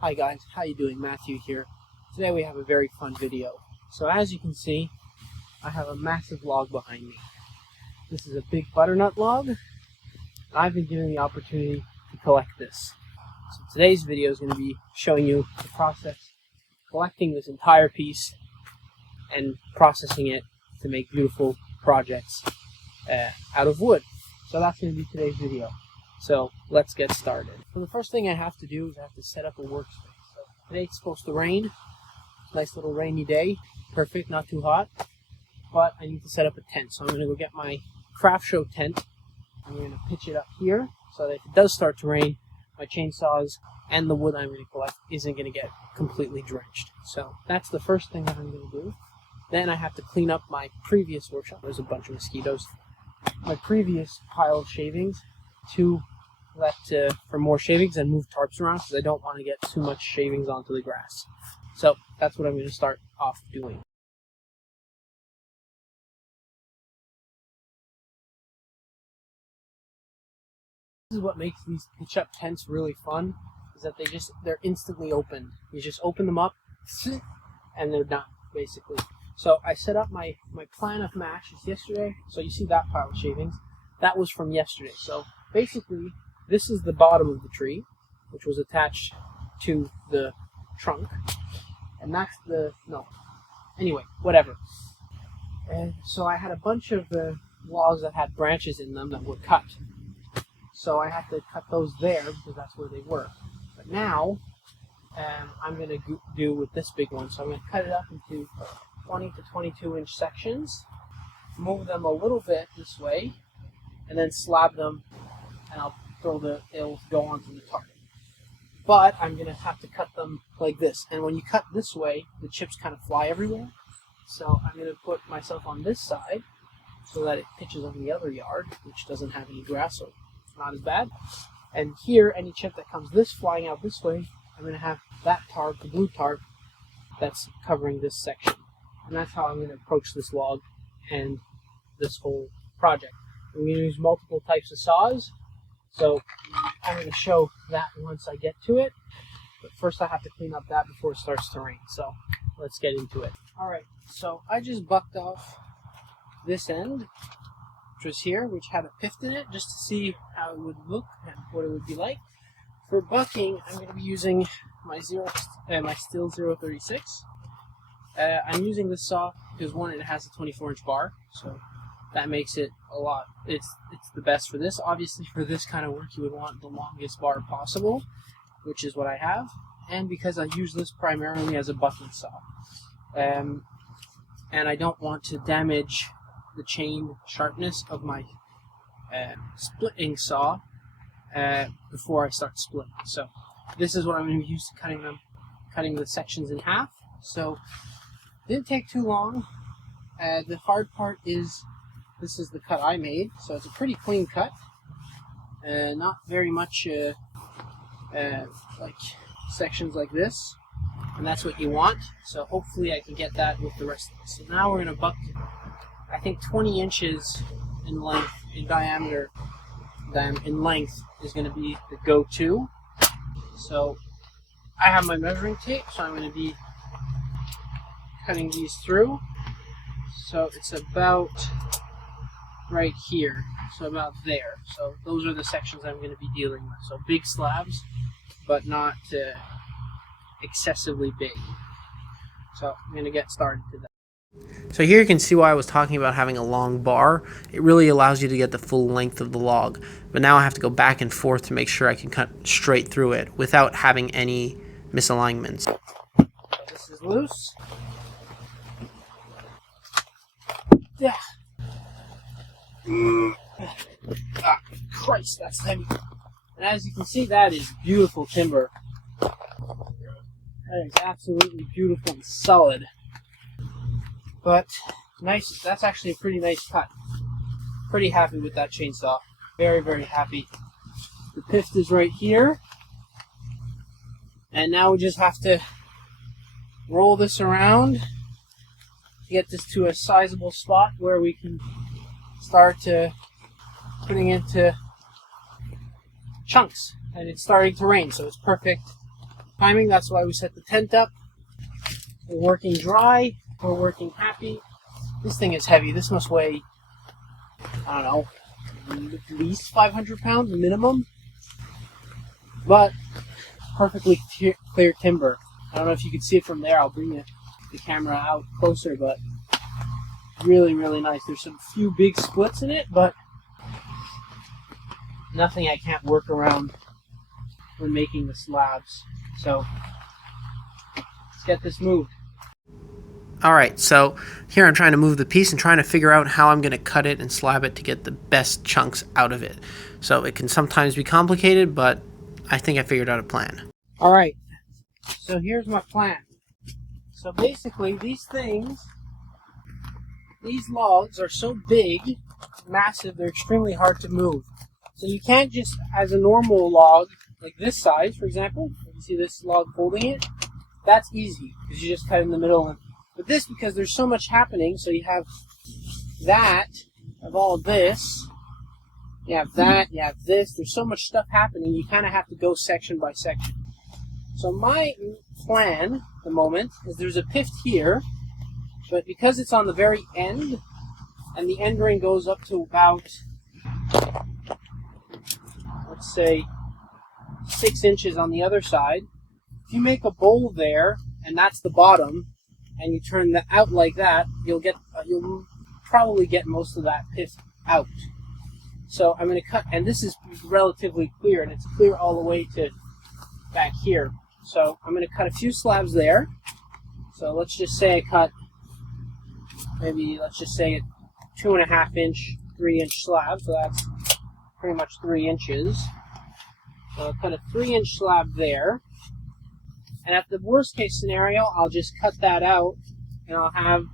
Hi guys, how you doing? Matthew here. Today we have a very fun video. So as you can see, I have a massive log behind me. This is a big butternut log. I've been given the opportunity to collect this. So today's video is going to be showing you the process of collecting this entire piece and processing it to make beautiful projects out of wood. So that's going to be today's video. So let's get started. So the first thing I have to do is I have to set up a workspace. So today it's supposed to rain. Nice little rainy day. Perfect, not too hot. But I need to set up a tent. So I'm going to go get my craft show tent. I'm going to pitch it up here so that if it does start to rain, my chainsaws and the wood I'm going to collect isn't going to get completely drenched. So that's the first thing that I'm going to do. Then I have to clean up my previous workshop. There's a bunch of mosquitoes. My previous pile of shavings to let for more shavings and move tarps around because I don't want to get too much shavings onto the grass. So that's what I'm going to start off doing. This is what makes these pitch up tents really fun, is that they're instantly open. You just open them up and they're done basically. So I set up my plan of matches yesterday. So you see that pile of shavings, that was from yesterday. So basically, this is the bottom of the tree, which was attached to the trunk, and that's anyway, whatever. And so I had a bunch of logs that had branches in them that were cut. So I had to cut those there because that's where they were. But now, I'm going to do with this big one. So I'm going to cut it up into 20 to 22 inch sections, move them a little bit this way, and then slab them, and it'll go onto the tarp. But I'm going to have to cut them like this. And when you cut this way, the chips kind of fly everywhere. So I'm going to put myself on this side so that it pitches on the other yard, which doesn't have any grass, so it's not as bad. And here, any chip that comes flying out this way, I'm going to have that tarp, the blue tarp, that's covering this section. And that's how I'm going to approach this log and this whole project. I'm going to use multiple types of saws. So I'm going to show that once I get to it. But first I have to clean up that before it starts to rain. So let's get into it. Alright, so I just bucked off this end, which was here, which had a pivot in it, just to see how it would look and what it would be like. For bucking, I'm going to be using my Stihl 036. I'm using this saw because one, it has a 24-inch bar, so that makes it a lot. It's the best for this. Obviously, for this kind of work, you would want the longest bar possible, which is what I have. And because I use this primarily as a bucking saw, and I don't want to damage the chain sharpness of my splitting saw before I start splitting. So this is what I'm going to use to cutting the sections in half. So didn't take too long. The hard part is this is the cut I made, so it's a pretty clean cut. Not very much like sections like this, and that's what you want. So hopefully I can get that with the rest of this. So now we're going to buck, I think 20 inches in length, in diameter, in length is going to be the go-to. So I have my measuring tape, so I'm going to be cutting these through. So it's about right here, so about there. So those are the sections I'm going to be dealing with. So big slabs, but not excessively big. So I'm going to get started to that. So here you can see why I was talking about having a long bar. It really allows you to get the full length of the log. But now I have to go back and forth to make sure I can cut straight through it without having any misalignments. So this is loose. Yeah. Ah, Christ, that's heavy. And as you can see, that is beautiful timber. That is absolutely beautiful and solid. But nice. That's actually a pretty nice cut. Pretty happy with that chainsaw. Very, very happy. The pith is right here. And now we just have to roll this around to get this to a sizable spot where we can start putting into chunks. And it's starting to rain, so it's perfect Timing, that's why we set the tent up. We're working dry, we're working happy. This thing is heavy. This must weigh, I don't know, at least 500 pounds minimum. But perfectly clear timber. I don't know if you can see it from there. I'll bring the camera out closer, but really, really nice. There's some few big splits in it, but nothing I can't work around when making the slabs. So let's get this moved. Alright, so here I'm trying to move the piece and trying to figure out how I'm going to cut it and slab it to get the best chunks out of it. So it can sometimes be complicated, but I think I figured out a plan. Alright, so here's my plan. So basically these logs are so big, massive, they're extremely hard to move. So you can't just, as a normal log, like this size, for example, you see this log holding it, that's easy, because you just cut in the middle. But this, because there's so much happening, so you have that, of all this, you have that, you have this, there's so much stuff happening, you kind of have to go section by section. So my plan, at the moment, is there's a pivot here, but because it's on the very end, and the end ring goes up to about, let's say, 6 inches on the other side, if you make a bowl there, and that's the bottom, and you turn that out like that, you'll probably get most of that pith out. So I'm going to cut, and this is relatively clear, and it's clear all the way to back here. So I'm going to cut a few slabs there. So let's just say I cut maybe, let's just say a 2.5 inch, 3 inch slab. So that's pretty much 3 inches. So I'll cut a 3 inch slab there. And at the worst case scenario, I'll just cut that out and I'll have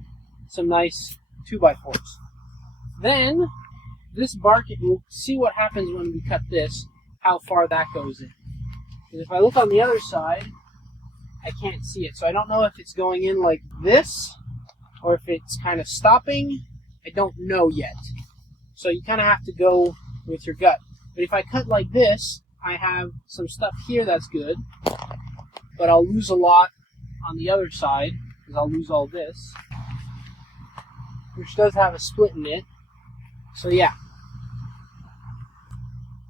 some nice 2x4s. Then, this bark, we'll see what happens when we cut this, how far that goes in. Because if I look on the other side, I can't see it. So I don't know if it's going in like this, or if it's kind of stopping. I don't know yet. So you kind of have to go with your gut. But if I cut like this, I have some stuff here that's good, but I'll lose a lot on the other side, because I'll lose all this, which does have a split in it. So yeah.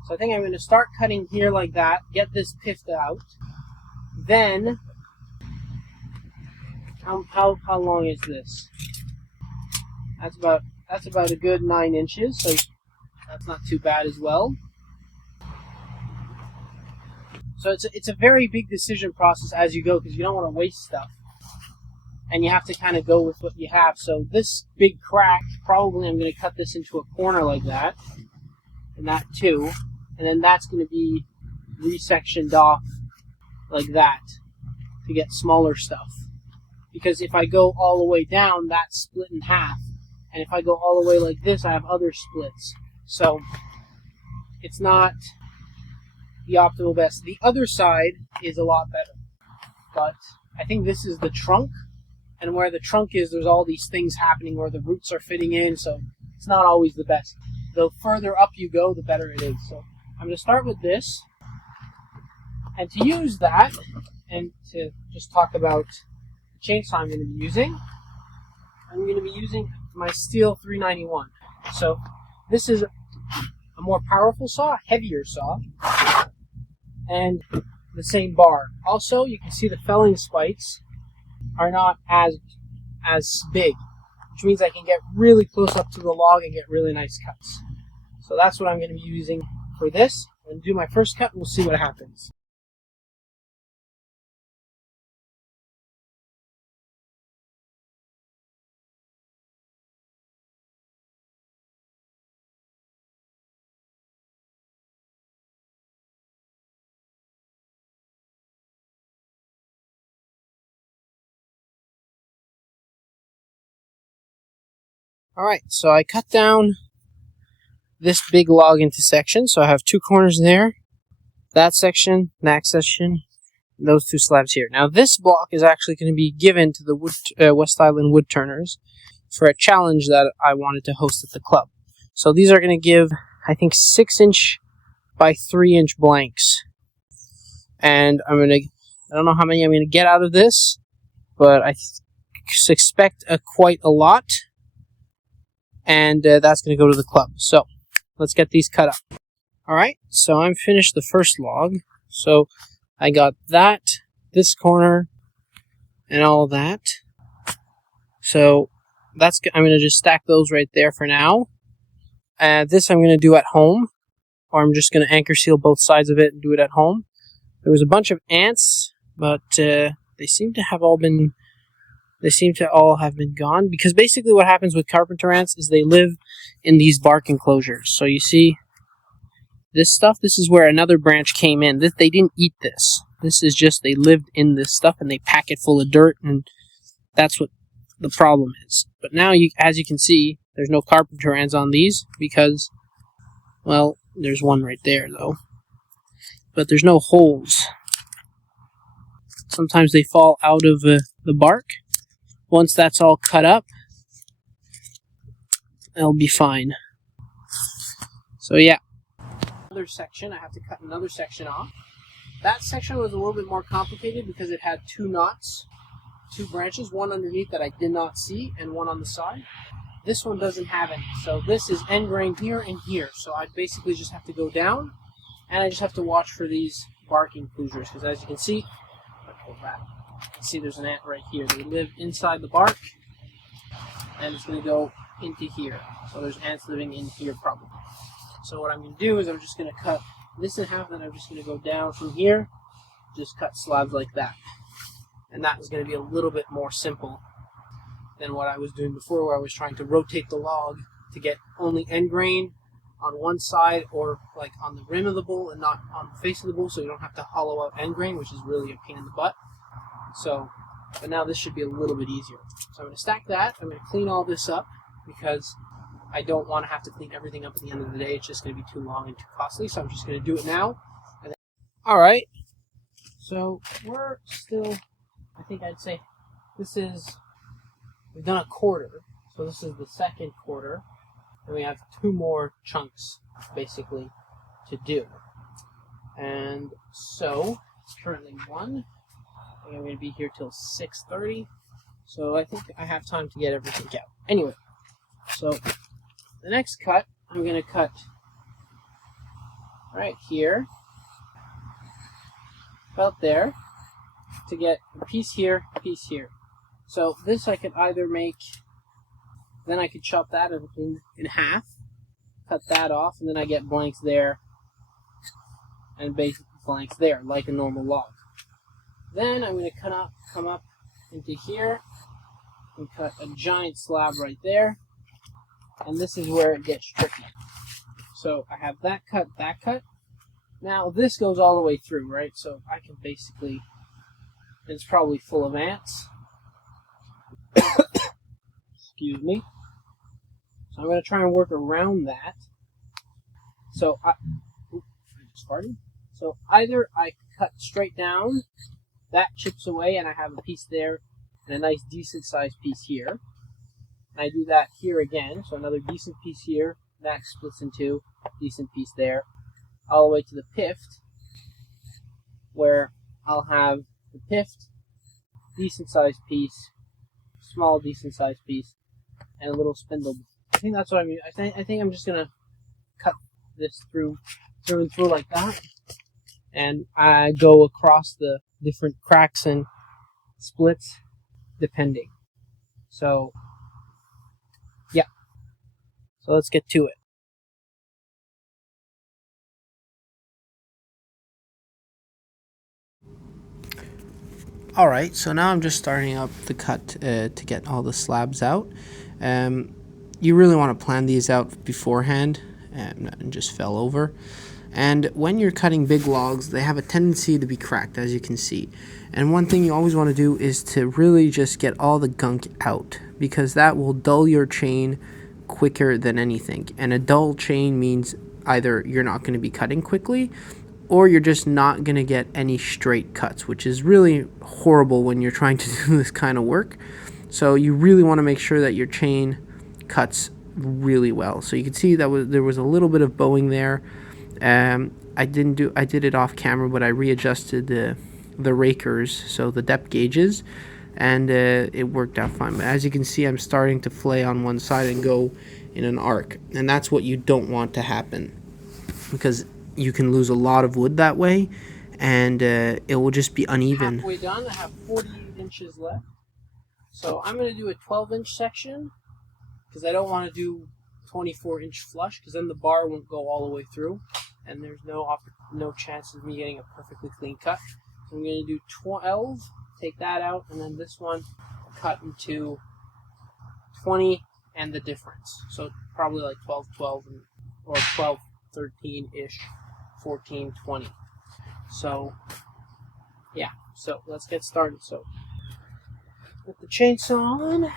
So I think I'm going to start cutting here like that, get this piffed out. Then, how long is this? That's about a good 9 inches, so that's not too bad as well. So it's a very big decision process as you go, because you don't want to waste stuff. And you have to kind of go with what you have. So this big crack, probably I'm going to cut this into a corner like that. And that too. And then that's going to be resectioned off like that to get smaller stuff. Because if I go all the way down, that's split in half. And if I go all the way like this, I have other splits. So it's not the optimal best. The other side is a lot better. But I think this is the trunk. And where the trunk is, there's all these things happening where the roots are fitting in. So it's not always the best. The further up you go, the better it is. So I'm going to start with this. And to use that, and to just talk about the chainsaw I'm going to be using, I'm going to be using my Steel 391. So this is a more powerful saw, heavier saw, and the same bar. Also, you can see the felling spikes are not as big, which means I can get really close up to the log and get really nice cuts. So that's what I'm going to be using for this. I'm going to do my first cut and we'll see what happens. Alright, so I cut down this big log into sections. So I have 2 corners there, that section, and those 2 slabs here. Now this block is actually going to be given to the West Island wood turners for a challenge that I wanted to host at the club. So these are going to give, I think, 6 inch by 3 inch blanks. And I'm going to I don't know how many I'm going to get out of this, but I expect quite a lot. And that's going to go to the club. So let's get these cut up. Alright, so I'm finished the first log. So I got that, this corner, and all that. So I'm going to just stack those right there for now. This I'm going to do at home, or I'm just going to anchor seal both sides of it and do it at home. There was a bunch of ants, but they seem to all have been gone, because basically what happens with carpenter ants is they live in these bark enclosures. So you see this stuff, this is where another branch came in. They didn't eat this. This is just they lived in this stuff and they pack it full of dirt, and that's what the problem is. But now, as you can see, there's no carpenter ants on these because, well, there's one right there though. But there's no holes. Sometimes they fall out of the bark. Once that's all cut up, it'll be fine. So yeah. Another section, I have to cut another section off. That section was a little bit more complicated because it had two knots, two branches, one underneath that I did not see, and one on the side. This one doesn't have any. So this is end grain here and here. So I basically just have to go down, and I just have to watch for these bark enclosures, because as you can see, see there's an ant right here. They live inside the bark, and it's going to go into here. So there's ants living in here probably. So what I'm going to do is I'm just going to cut this in half, and I'm just going to go down from here, just cut slabs like that. And that is going to be a little bit more simple than what I was doing before, where I was trying to rotate the log to get only end grain on one side, or like on the rim of the bowl and not on the face of the bowl, so you don't have to hollow out end grain, which is really a pain in the butt. So, but now this should be a little bit easier. So I'm going to stack that. I'm going to clean all this up because I don't want to have to clean everything up at the end of the day. It's just going to be too long and too costly, so I'm just going to do it now. Alright, so we're still, I think I'd say, we've done a quarter, so this is the second quarter, and we have two more chunks, basically, to do. And so, it's currently 1. I think I'm going to be here till 6:30, so I think I have time to get everything out. Anyway, so the next cut, I'm going to cut right here, about there, to get a piece here, a piece here. So this I could either make, then I could chop that in half, cut that off, and then I get blanks there, and basic blanks there, like a normal log. Then I'm going to come up into here, and cut a giant slab right there, and this is where it gets tricky. So I have that cut, that cut. Now this goes all the way through, right? So I can basically, it's probably full of ants. Excuse me. So I'm going to try and work around that. So I just farted. So either I cut straight down, that chips away, and I have a piece there, and a nice decent sized piece here. And I do that here again, so another decent piece here, that splits in two, decent piece there, all the way to the pift, where I'll have the pift, decent sized piece, small decent sized piece, and a little spindle. I think that's what I mean. I think I'm just gonna cut this through and through like that, and I go across the different cracks and splits depending. So yeah, so let's get to it. Alright, so now I'm just starting up the cut to get all the slabs out. You really want to plan these out beforehand, and just fell over. And when you're cutting big logs, they have a tendency to be cracked, as you can see. And one thing you always want to do is to really just get all the gunk out, because that will dull your chain quicker than anything. And a dull chain means either you're not going to be cutting quickly, or you're just not going to get any straight cuts, which is really horrible when you're trying to do this kind of work. So you really want to make sure that your chain cuts really well. So you can see that there was a little bit of bowing there. I did it off camera, but I readjusted the rakers, so the depth gauges, and it worked out fine. But as you can see, I'm starting to flay on one side and go in an arc, and that's what you don't want to happen, because you can lose a lot of wood that way, and it will just be uneven. Halfway done, I have 48 inches left, so I'm going to do a 12-inch section, because I don't want to do 24-inch flush, because then the bar won't go all the way through, and there's no chance of me getting a perfectly clean cut. So I'm going to do 12, take that out, and then this one cut into 20 and the difference. So probably like 12, 12, or 12, 13-ish, 14, 20. So, yeah, so let's get started. So, put the chainsaw on.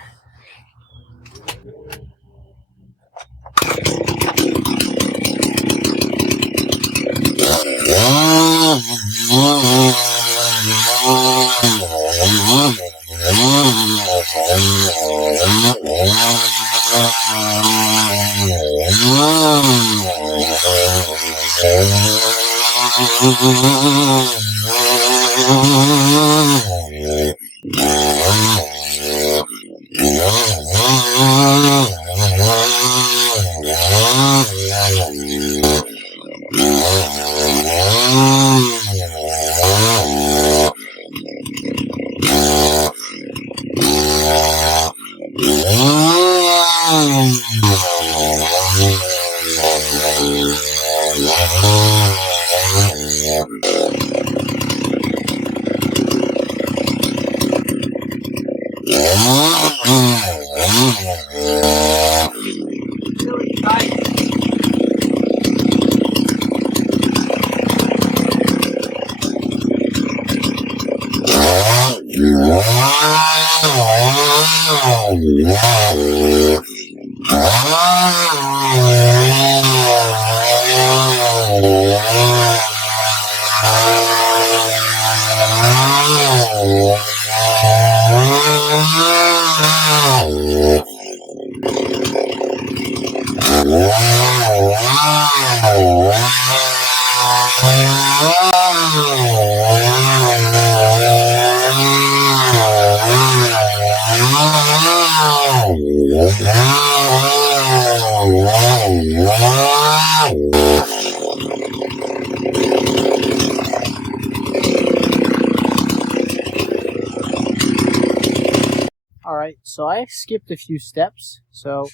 Alright, so I skipped a few steps, so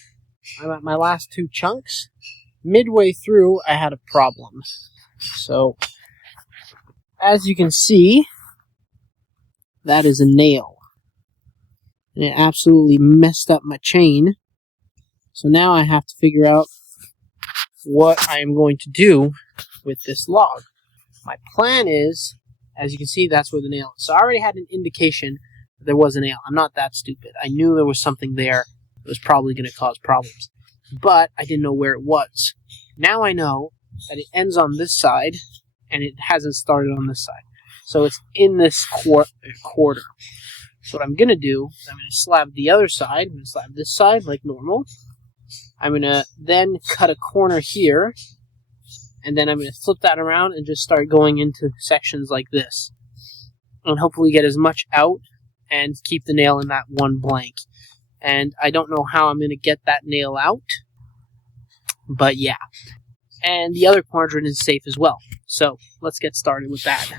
I'm at my last two chunks. Midway through, I had a problem. So, as you can see, that is a nail. And it absolutely messed up my chain. So now I have to figure out what I am going to do with this log. My plan is, as you can see, that's where the nail is. So I already had an indication that there was a nail. I'm not that stupid. I knew there was something there that was probably going to cause problems. But I didn't know where it was. Now I know that it ends on this side, and it hasn't started on this side. So it's in this quarter. So what I'm going to do is I'm going to slab the other side. I'm going to slab this side like normal. I'm going to then cut a corner here, and then I'm going to flip that around and just start going into sections like this. And hopefully get as much out and keep the nail in that one blank. And I don't know how I'm going to get that nail out, but yeah. And the other quadrant is safe as well. So let's get started with that.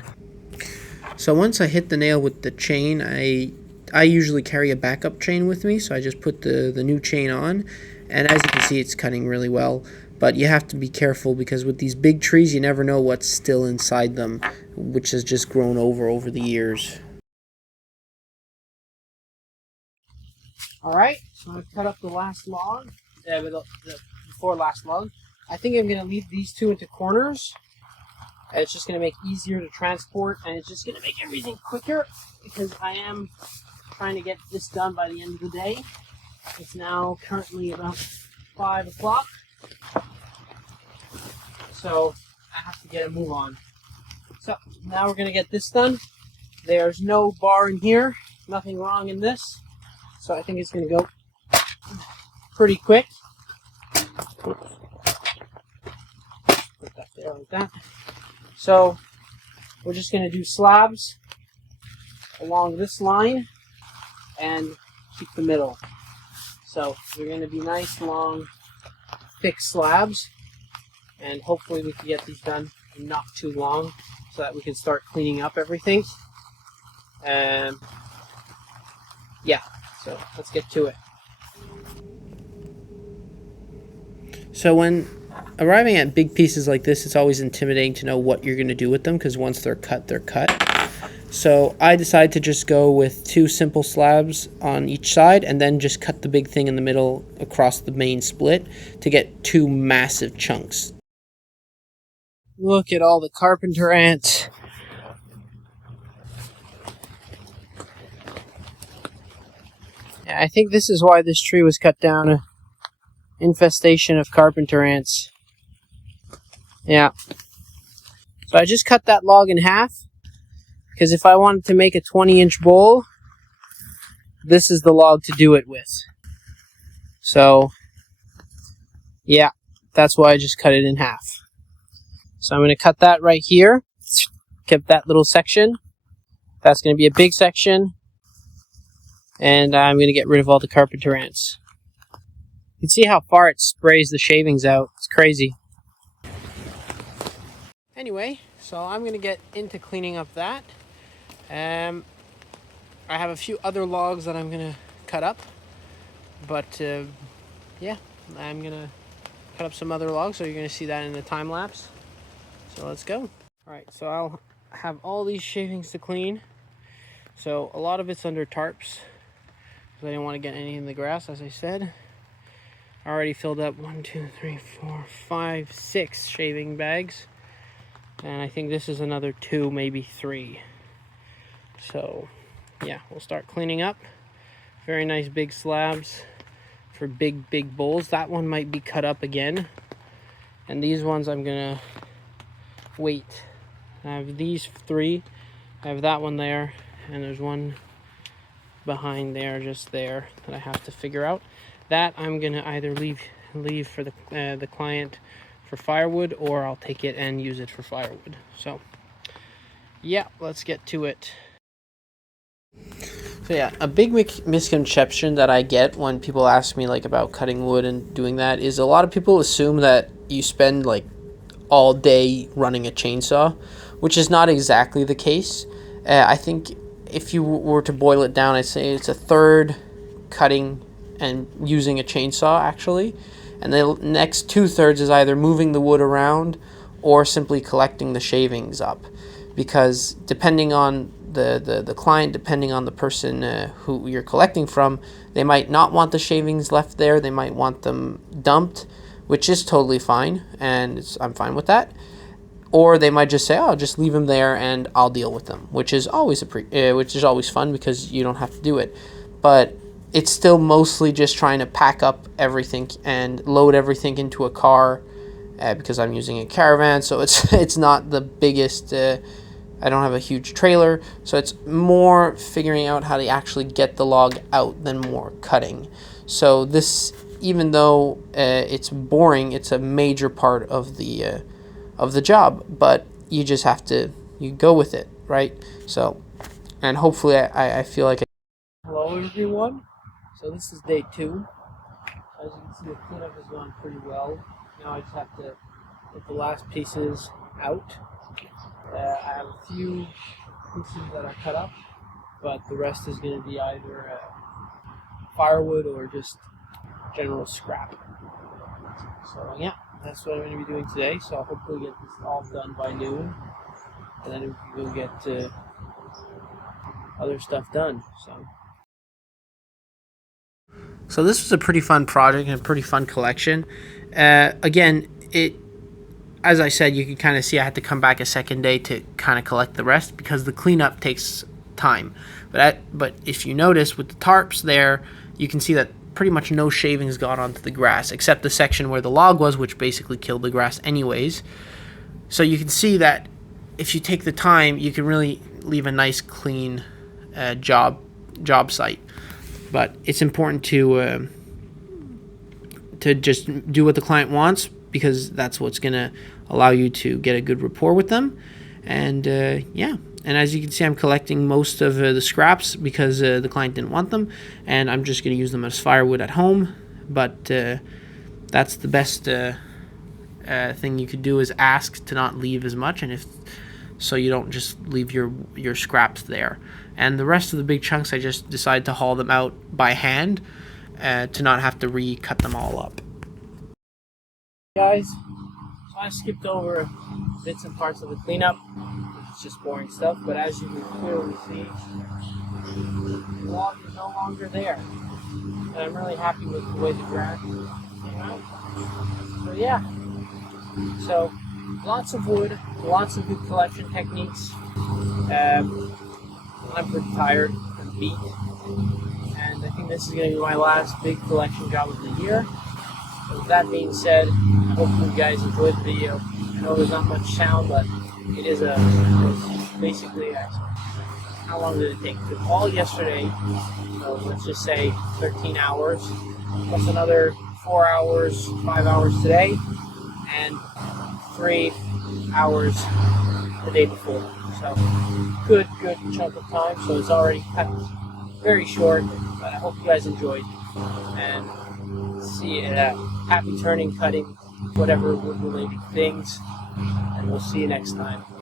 So once I hit the nail with the chain, I usually carry a backup chain with me, so I just put the new chain on, and as you can see, it's cutting really well. But you have to be careful, because with these big trees, you never know what's still inside them, which has just grown over the years. Alright, so I've cut up the last log, the before last log. I think I'm going to leave these two into corners. It's just going to make it easier to transport, and it's just going to make everything quicker, because I am trying to get this done by the end of the day. It's now currently about 5 o'clock, so I have to get a move on. So now we're going to get this done. There's no bar in here, nothing wrong in this, so I think it's going to go pretty quick. Put that there like that. So we're just going to do slabs along this line and keep the middle. So they're going to be nice, long, thick slabs, and hopefully we can get these done in not too long so that we can start cleaning up everything. Yeah, so let's get to it. So when arriving at big pieces like this, it's always intimidating to know what you're going to do with them, because once they're cut, they're cut. So I decided to just go with 2 simple slabs on each side and then just cut the big thing in the middle across the main split to get 2 massive chunks. Look at all the carpenter ants. Yeah, I think this is why this tree was cut down. An infestation of carpenter ants. Yeah. So I just cut that log in half, because if I wanted to make a 20-inch bowl, this is the log to do it with. So, yeah, that's why I just cut it in half. So I'm going to cut that right here. Keep that little section. That's going to be a big section. And I'm going to get rid of all the carpenter ants. You can see how far it sprays the shavings out. It's crazy. Anyway, so I'm going to get into cleaning up that. I have a few other logs that I'm going to cut up. But, yeah, I'm going to cut up some other logs, so you're going to see that in the time lapse. So let's go. Alright, so I'll have all these shavings to clean. So a lot of it's under tarps, because I didn't want to get any in the grass, as I said. I already filled up 1, 2, 3, 4, 5, 6 shaving bags. And I think this is another 2, maybe 3. So, yeah, we'll start cleaning up. Very nice big slabs for big bowls. That one might be cut up again. And these ones I'm going to wait. I have these 3. I have that one there. And there's one behind there, just there, that I have to figure out. That I'm going to either leave for the client for firewood, or I'll take it and use it for firewood. So, yeah, let's get to it. So yeah, a big misconception that I get when people ask me like about cutting wood and doing that is a lot of people assume that you spend like all day running a chainsaw, which is not exactly the case. I think if you were to boil it down, I'd say it's a third cutting and using a chainsaw, actually. And the next 2/3 is either moving the wood around or simply collecting the shavings up. Because depending on the client, depending on the person who you're collecting from, they might not want the shavings left there. They might want them dumped, which is totally fine, and I'm fine with that. Or they might just say, "Oh, just leave them there, and I'll deal with them," which is always always fun because you don't have to do it. But it's still mostly just trying to pack up everything and load everything into a car, because I'm using a caravan, so it's not the biggest. I don't have a huge trailer, so it's more figuring out how to actually get the log out than more cutting. So this, even though it's boring, it's a major part of the job, but you just have to go with it, right? So, and hopefully I feel like Hello everyone. So this is day 2. As you can see, the cleanup has gone pretty well. Now I just have to get the last pieces out. I have a few pieces that are cut up, but the rest is going to be either firewood or just general scrap. So yeah, that's what I'm going to be doing today. So I'll hopefully get this all done by noon, and then we can go get other stuff done. So this was a pretty fun project and a pretty fun collection. Again, as I said, you can kind of see I had to come back a second day to kind of collect the rest because the cleanup takes time. But if you notice with the tarps there, you can see that pretty much no shavings got onto the grass except the section where the log was, which basically killed the grass anyways. So you can see that if you take the time, you can really leave a nice clean job site. But it's important to just do what the client wants, because that's what's going to allow you to get a good rapport with them. And yeah, And as you can see, I'm collecting most of the scraps because the client didn't want them, and I'm just going to use them as firewood at home. But that's the best thing you could do, is ask to not leave as much, and if so, you don't just leave your scraps there. And the rest of the big chunks, I just decided to haul them out by hand to not have to recut them all up. Guys, so I skipped over bits and parts of the cleanup. It's just boring stuff, but as you can clearly see, the log is no longer there. And I'm really happy with the way the grass came out. So yeah, so lots of wood, lots of good collection techniques. I'm pretty tired and beat, and I think this is going to be my last big collection job of the year. So with that being said, I hope you guys enjoyed the video. I know there's not much sound, but it is basically how long did it take? It took all yesterday, so let's just say 13 hours, plus another 4 hours, 5 hours today, and 3 hours the day before. So good chunk of time. So it's already cut very short, but I hope you guys enjoyed, and see happy turning, cutting, whatever wood related things, and we'll see you next time.